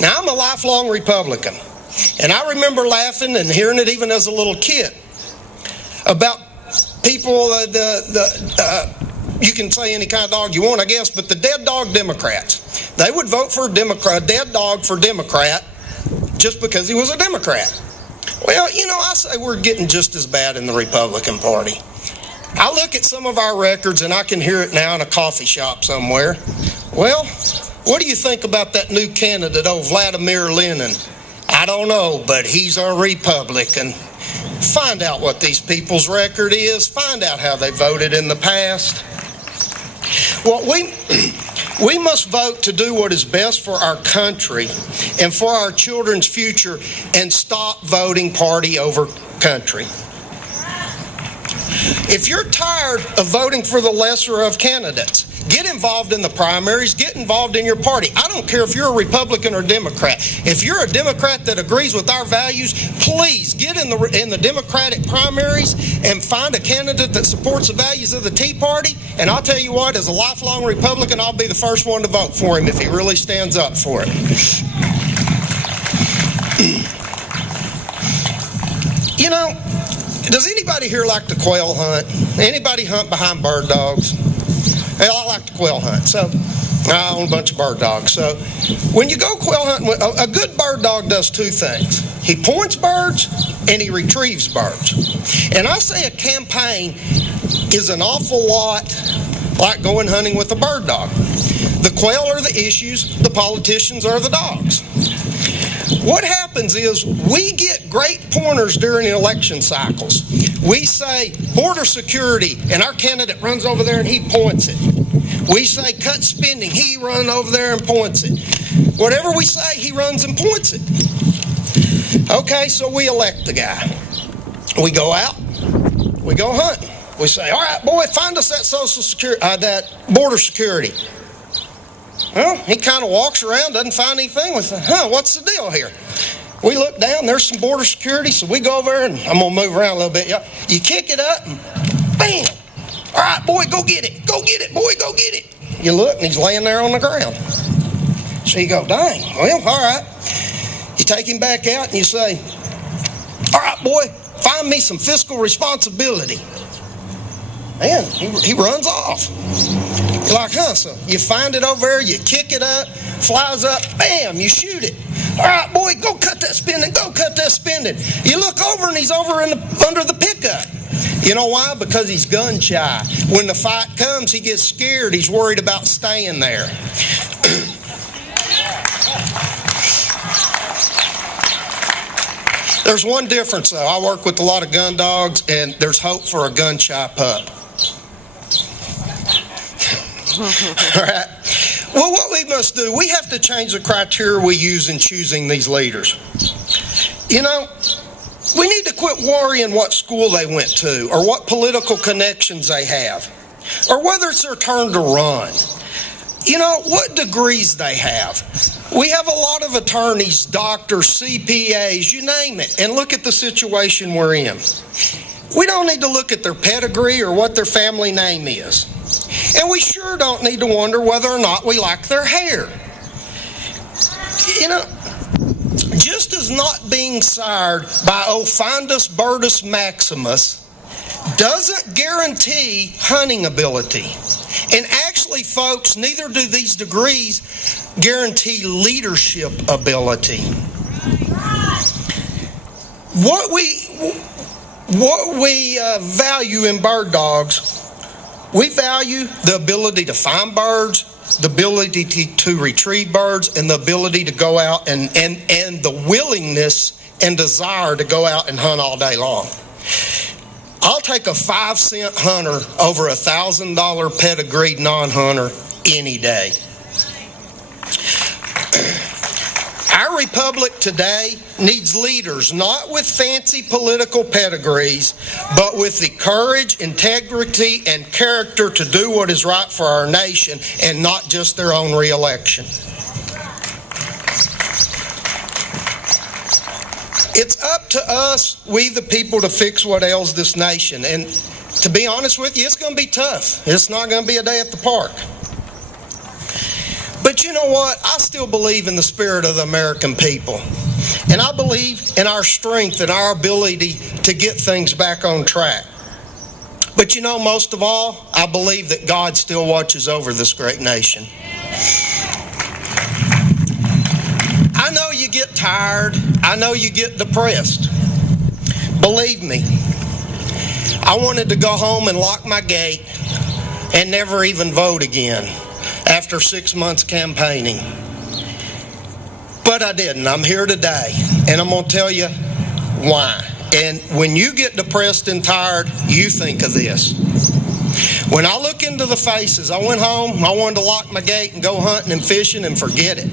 Now, I'm a lifelong Republican, and I remember laughing and hearing it even as a little kid about people, you can say any kind of dog you want, I guess, but the dead dog Democrats. They would vote for a Democrat, dead dog for Democrat, just because he was a Democrat. Well, I say we're getting just as bad in the Republican Party. I look at some of our records, and I can hear it now in a coffee shop somewhere. Well, what do you think about that new candidate, Vladimir Lenin? I don't know, but he's a Republican. Find out what these people's record is. Find out how they voted in the past. Well, we must vote to do what is best for our country and for our children's future, and stop voting party over country. If you're tired of voting for the lesser of candidates, get involved in the primaries, get involved in your party. I don't care if you're a Republican or Democrat. If you're a Democrat that agrees with our values, please get in the Democratic primaries and find a candidate that supports the values of the Tea Party. And I'll tell you what, as a lifelong Republican, I'll be the first one to vote for him if he really stands up for it. Does anybody here like to quail hunt? Anybody hunt behind bird dogs? Hell, I like to quail hunt, so I own a bunch of bird dogs. So when you go quail hunting, a good bird dog does two things. He points birds and he retrieves birds. And I say a campaign is an awful lot like going hunting with a bird dog. The quail are the issues, the politicians are the dogs. What happens is we get great pointers during election cycles. We say border security, and our candidate runs over there and he points it. We say cut spending, he runs over there and points it. Whatever we say, he runs and points it. Okay, so we elect the guy. We go out, we go hunting. We say, all right, boy, find us that Social Security, that border security. Well, he kind of walks around, doesn't find anything. We say, what's the deal here? We look down, there's some border security, so we go over there, and I'm going to move around a little bit. You kick it up, and bam! All right, boy, go get it. Go get it, boy, go get it. You look, and he's laying there on the ground. So you go, dang, well, all right. You take him back out, and you say, all right, boy, find me some fiscal responsibility. Man, he runs off. You're like, so you find it over there, you kick it up, flies up, bam, you shoot it. All right, boy, go cut that spending, go cut that spending. You look over and he's over under the pickup. You know why? Because he's gun shy. When the fight comes, he gets scared. He's worried about staying there. There's one difference, though. I work with a lot of gun dogs, and there's hope for a gun shy pup. All right. Well, what we must do, we have to change the criteria we use in choosing these leaders. We need to quit worrying what school they went to, or what political connections they have, or whether it's their turn to run. What degrees they have. We have a lot of attorneys, doctors, CPAs, you name it, and look at the situation we're in. We don't need to look at their pedigree or what their family name is. And we sure don't need to wonder whether or not we like their hair. Just as not being sired by Ophindus Bertus Maximus doesn't guarantee hunting ability. And actually, folks, neither do these degrees guarantee leadership ability. What we value in bird dogs, we value the ability to find birds, the ability to retrieve birds, and the ability to go out and the willingness and desire to go out and hunt all day long. I'll take a 5-cent hunter over a $1,000 pedigreed non-hunter any day. Our republic today needs leaders not with fancy political pedigrees, but with the courage, integrity, and character to do what is right for our nation and not just their own re-election. It's up to us, we the people, to fix what ails this nation. And to be honest with you, it's going to be tough. It's not going to be a day at the park. But But you know what? I still believe in the spirit of the American people. And I believe in our strength and our ability to get things back on track. But you know, most of all, I believe that God still watches over this great nation. I know you get tired. I know you get depressed. Believe me, I wanted to go home and lock my gate and never even vote again after 6 months campaigning. But I didn't. I'm here today, and I'm going to tell you why. And when you get depressed and tired, you think of this. When I look into the faces, I went home, I wanted to lock my gate and go hunting and fishing and forget it.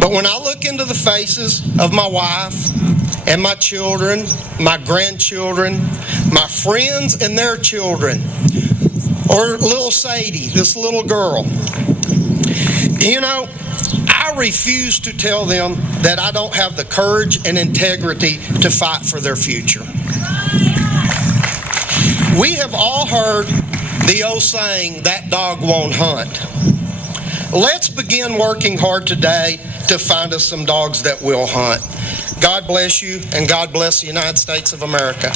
But when I look into the faces of my wife and my children, my grandchildren, my friends and their children, or little Sadie, this little girl, you know, I refuse to tell them that I don't have the courage and integrity to fight for their future. We have all heard the old saying, that dog won't hunt. Let's begin working hard today to find us some dogs that will hunt. God bless you, and God bless the United States of America.